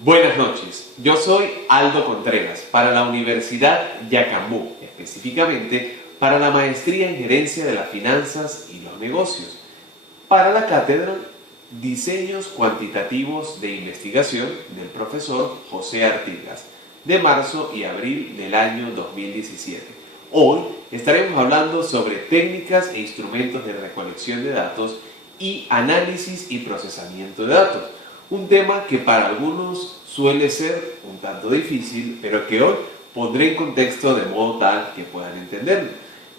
Buenas noches, yo soy Aldo Contreras para la Universidad Yacambú, específicamente para la Maestría en Gerencia de las Finanzas y los Negocios, para la cátedra Diseños Cuantitativos de Investigación del profesor José Artigas, de marzo y abril del año 2017. Hoy estaremos hablando sobre técnicas e instrumentos de recolección de datos y análisis y procesamiento de datos. Un tema que para algunos suele ser un tanto difícil, pero que hoy pondré en contexto de modo tal que puedan entenderlo.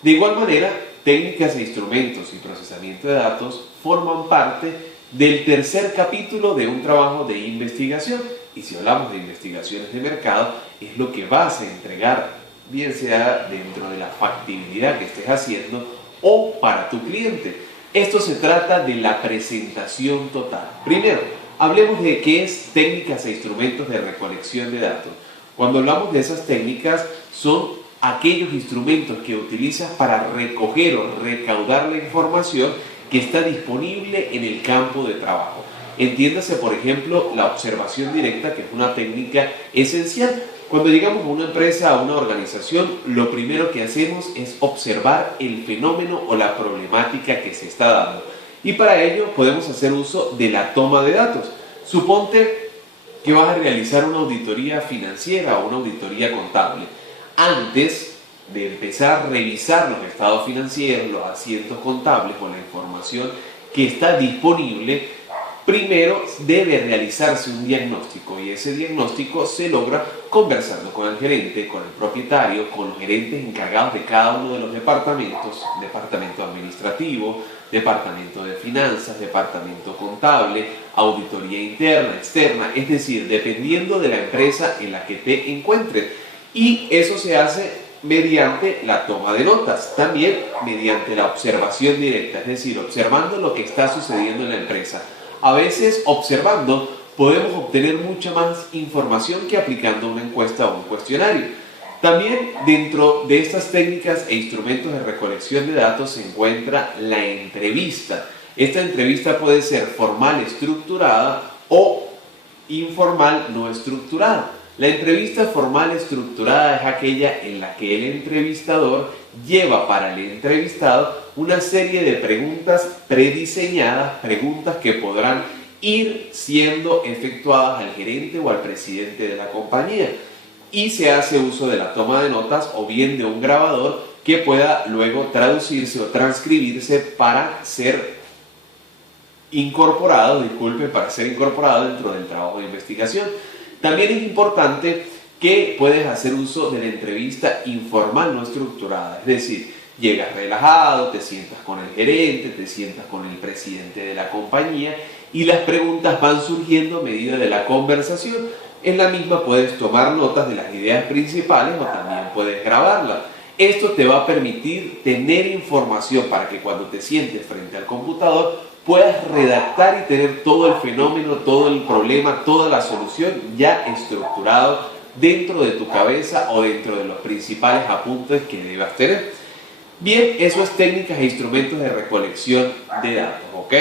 De igual manera, técnicas e instrumentos y procesamiento de datos forman parte del tercer capítulo de un trabajo de investigación. Y si hablamos de investigaciones de mercado, es lo que vas a entregar, bien sea dentro de la factibilidad que estés haciendo o para tu cliente. Esto se trata de la presentación total. Primero, hablemos de qué es técnicas e instrumentos de recolección de datos. Cuando hablamos de esas técnicas, son aquellos instrumentos que utilizas para recoger o recaudar la información que está disponible en el campo de trabajo. Entiéndase, por ejemplo, la observación directa, que es una técnica esencial. Cuando llegamos a una empresa, a una organización, lo primero que hacemos es observar el fenómeno o la problemática que se está dando. Y para ello podemos hacer uso de la toma de datos. Suponte que vas a realizar una auditoría financiera o una auditoría contable. Antes de empezar a revisar los estados financieros, los asientos contables o la información que está disponible, primero debe realizarse un diagnóstico, y ese diagnóstico se logra conversando con el gerente, con el propietario, con los gerentes encargados de cada uno de los departamentos, departamento administrativo, departamento de finanzas, departamento contable, auditoría interna, externa, es decir, dependiendo de la empresa en la que te encuentres. Y eso se hace mediante la toma de notas, también mediante la observación directa, es decir, observando lo que está sucediendo en la empresa. A veces, observando, podemos obtener mucha más información que aplicando una encuesta o un cuestionario. También dentro de estas técnicas e instrumentos de recolección de datos se encuentra la entrevista. Esta entrevista puede ser formal estructurada o informal no estructurada. La entrevista formal estructurada es aquella en la que el entrevistador lleva para el entrevistado una serie de preguntas prediseñadas, preguntas que podrán ir siendo efectuadas al gerente o al presidente de la compañía. Y se hace uso de la toma de notas o bien de un grabador que pueda luego traducirse o transcribirse para ser incorporado dentro del trabajo de investigación. También es importante que puedes hacer uso de la entrevista informal no estructurada, es decir, llegas relajado, te sientas con el gerente, te sientas con el presidente de la compañía y las preguntas van surgiendo a medida de la conversación. En la misma puedes tomar notas de las ideas principales o también puedes grabarlas. Esto te va a permitir tener información para que cuando te sientes frente al computador puedas redactar y tener todo el fenómeno, todo el problema, toda la solución ya estructurado dentro de tu cabeza o dentro de los principales apuntes que debas tener. Bien, eso es técnicas e instrumentos de recolección de datos, ¿ok?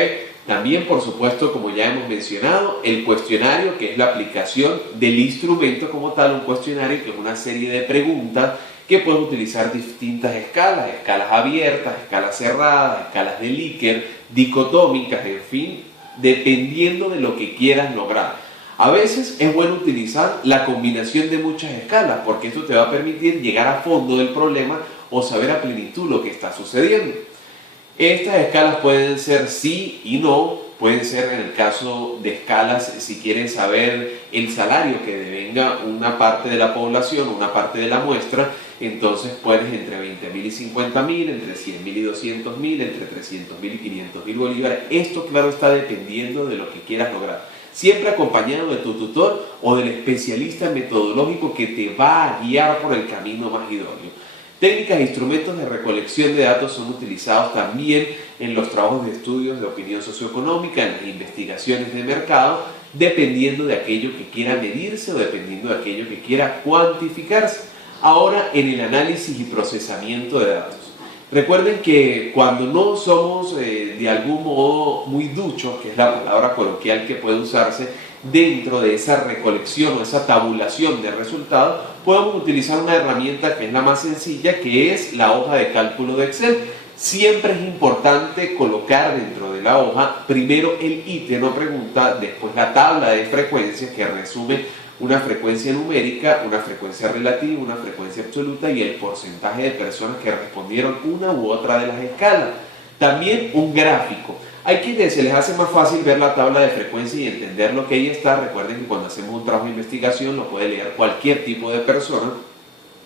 También, por supuesto, como ya hemos mencionado, el cuestionario, que es la aplicación del instrumento como tal, un cuestionario que es una serie de preguntas que pueden utilizar distintas escalas, escalas abiertas, escalas cerradas, escalas de Likert, dicotómicas, en fin, dependiendo de lo que quieras lograr. A veces es bueno utilizar la combinación de muchas escalas, porque esto te va a permitir llegar a fondo del problema o saber a plenitud lo que está sucediendo. Estas escalas pueden ser sí y no, pueden ser en el caso de escalas si quieres saber el salario que devenga una parte de la población, una parte de la muestra, entonces puedes entre 20.000 y 50.000, entre 100.000 y 200.000, entre 300.000 y 500.000 bolívares. Esto, claro, está dependiendo de lo que quieras lograr. Siempre acompañado de tu tutor o del especialista metodológico que te va a guiar por el camino más idóneo. Técnicas e instrumentos de recolección de datos son utilizados también en los trabajos de estudios de opinión socioeconómica, en las investigaciones de mercado, dependiendo de aquello que quiera medirse o dependiendo de aquello que quiera cuantificarse. Ahora, en el análisis y procesamiento de datos. Recuerden que cuando no somos de algún modo muy duchos, que es la palabra coloquial que puede usarse, dentro de esa recolección o esa tabulación de resultados, podemos utilizar una herramienta que es la más sencilla, que es la hoja de cálculo de Excel. Siempre es importante colocar dentro de la hoja primero el ítem o pregunta, después la tabla de frecuencias que resume una frecuencia numérica, una frecuencia relativa, una frecuencia absoluta y el porcentaje de personas que respondieron una u otra de las escalas. También un gráfico. Hay quienes se les hace más fácil ver la tabla de frecuencia y entender lo que ahí está. Recuerden que cuando hacemos un trabajo de investigación lo puede leer cualquier tipo de persona.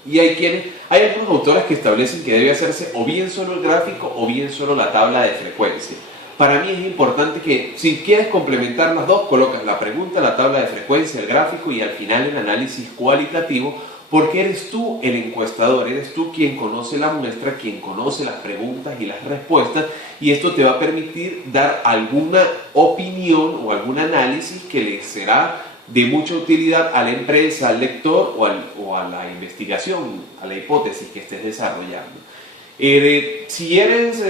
Y hay algunos autores que establecen que debe hacerse o bien solo el gráfico o bien solo la tabla de frecuencia. Para mí es importante que si quieres complementar las dos, colocas la pregunta, la tabla de frecuencia, el gráfico y al final el análisis cualitativo, porque eres tú el encuestador, eres tú quien conoce la muestra, quien conoce las preguntas y las respuestas, y esto te va a permitir dar alguna opinión o algún análisis que le será de mucha utilidad a la empresa, al lector o a la investigación, a la hipótesis que estés desarrollando. Si eres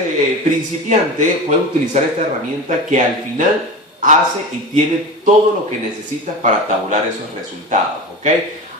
principiante, puedes utilizar esta herramienta que al final hace y tiene todo lo que necesitas para tabular esos resultados, ¿ok?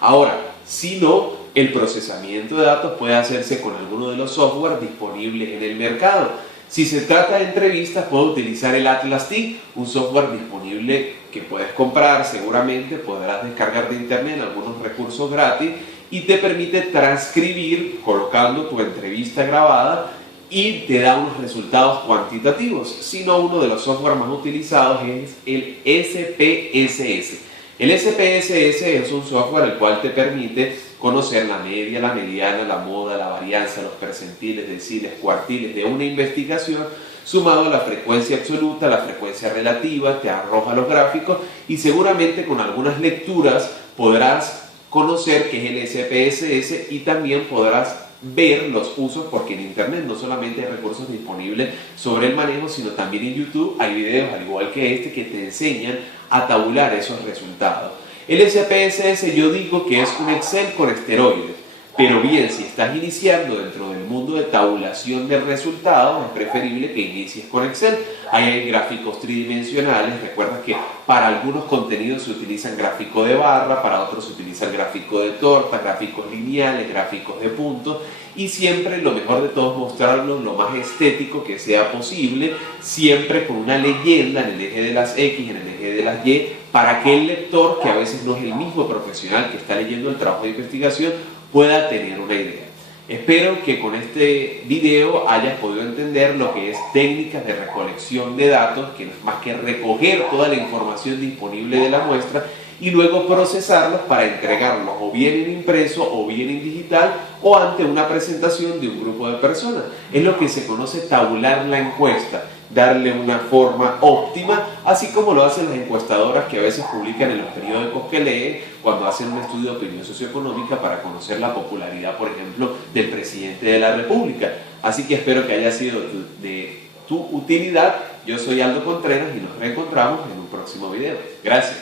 Ahora, si no, el procesamiento de datos puede hacerse con alguno de los software disponibles en el mercado. Si se trata de entrevistas, puedo utilizar el Atlas T, un software disponible que puedes comprar, seguramente podrás descargar de internet algunos recursos gratis y te permite transcribir colocando tu entrevista grabada y te da unos resultados cuantitativos. Si no, uno de los software más utilizados es el SPSS. El SPSS es un software el cual te permite conocer la media, la mediana, la moda, la varianza, los percentiles, deciles, cuartiles de una investigación, sumado a la frecuencia absoluta, la frecuencia relativa, te arroja los gráficos y seguramente con algunas lecturas podrás conocer qué es el SPSS y también podrás ver los usos, porque en internet no solamente hay recursos disponibles sobre el manejo, sino también en YouTube hay videos al igual que este que te enseñan a tabular esos resultados. El SPSS yo digo que es un Excel con esteroides, pero bien, si estás iniciando dentro del mundo de tabulación de resultados, es preferible que inicies con Excel. Ahí hay gráficos tridimensionales, recuerda que para algunos contenidos se utilizan gráfico de barra, para otros se utiliza el gráfico de torta, gráficos lineales, gráficos de puntos, y siempre lo mejor de todo es mostrarlo lo más estético que sea posible, siempre con una leyenda en el eje de las X, en el eje de las Y, para que el lector, que a veces no es el mismo profesional que está leyendo el trabajo de investigación, pueda tener una idea. Espero que con este video hayas podido entender lo que es técnicas de recolección de datos, que no es más que recoger toda la información disponible de la muestra y luego procesarlos para entregarlos o bien en impreso o bien en digital o ante una presentación de un grupo de personas. Es lo que se conoce tabular la encuesta, darle una forma óptima, así como lo hacen las encuestadoras que a veces publican en los periódicos que leen cuando hacen un estudio de opinión socioeconómica para conocer la popularidad, por ejemplo, del presidente de la República. Así que espero que haya sido de tu utilidad. Yo soy Aldo Contreras y nos reencontramos en un próximo video. Gracias.